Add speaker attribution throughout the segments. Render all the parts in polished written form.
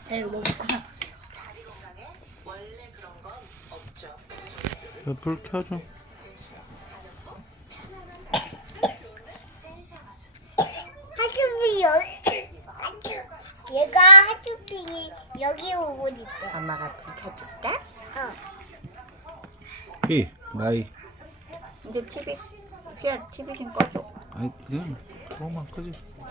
Speaker 1: 자, 이거 먹을 거야.
Speaker 2: 불 켜줘.
Speaker 3: 하츄핑이 얘가 하츄핑이 여기 오고 있어.
Speaker 1: 엄마가 불 켜줄까?
Speaker 2: 휘, 라이.
Speaker 1: 이제 TV. 휘야, TV 좀 꺼줘.
Speaker 2: 아이, 그냥 그거만 끄지.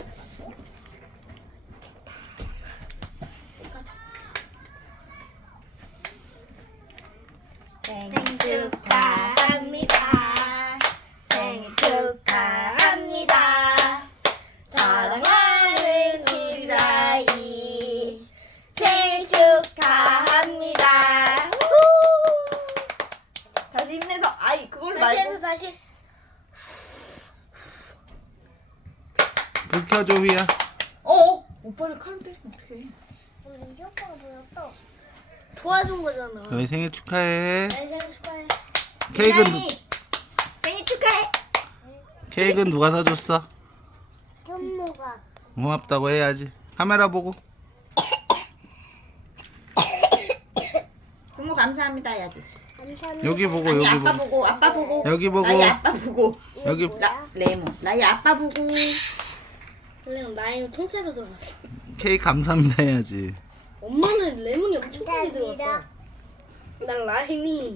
Speaker 1: 생일 축하합니다. 생일 축하합니다. 사랑하는 우리 라이 생일 축하합니다. 다시 힘내서 아이 그걸
Speaker 3: 다시
Speaker 1: 말고
Speaker 3: 해서 다시.
Speaker 2: 불 켜줘, 휘야.
Speaker 1: 오빠를 칼로 때리면 어떡해.
Speaker 3: 민지 오빠가 보였어. 도와준 거잖아.
Speaker 2: 너희 생일 축하해.
Speaker 3: 생일 축하해.
Speaker 2: 케이크는
Speaker 1: 라이, 생일 축하해.
Speaker 2: 케이크는 누가 사줬어?
Speaker 3: 현무가.
Speaker 2: 고맙다고 해야지. 카메라 보고.
Speaker 1: 부모 감사합니다 해야지.
Speaker 3: 감사합니다.
Speaker 2: 여기 보고,
Speaker 1: 아니
Speaker 2: 여기
Speaker 1: 아빠
Speaker 2: 보고.
Speaker 1: 보고 아빠 보고
Speaker 2: 여기 보고.
Speaker 1: 라이 아빠 보고
Speaker 2: 여기
Speaker 3: 뭐야?
Speaker 1: 레몬 라이 아빠 보고
Speaker 3: 그냥 라임이 통째로 들어갔어.
Speaker 2: 케이크 감사합니다 해야지.
Speaker 3: 엄마는 레몬이 엄청 크게 들어갔어. 난 라임이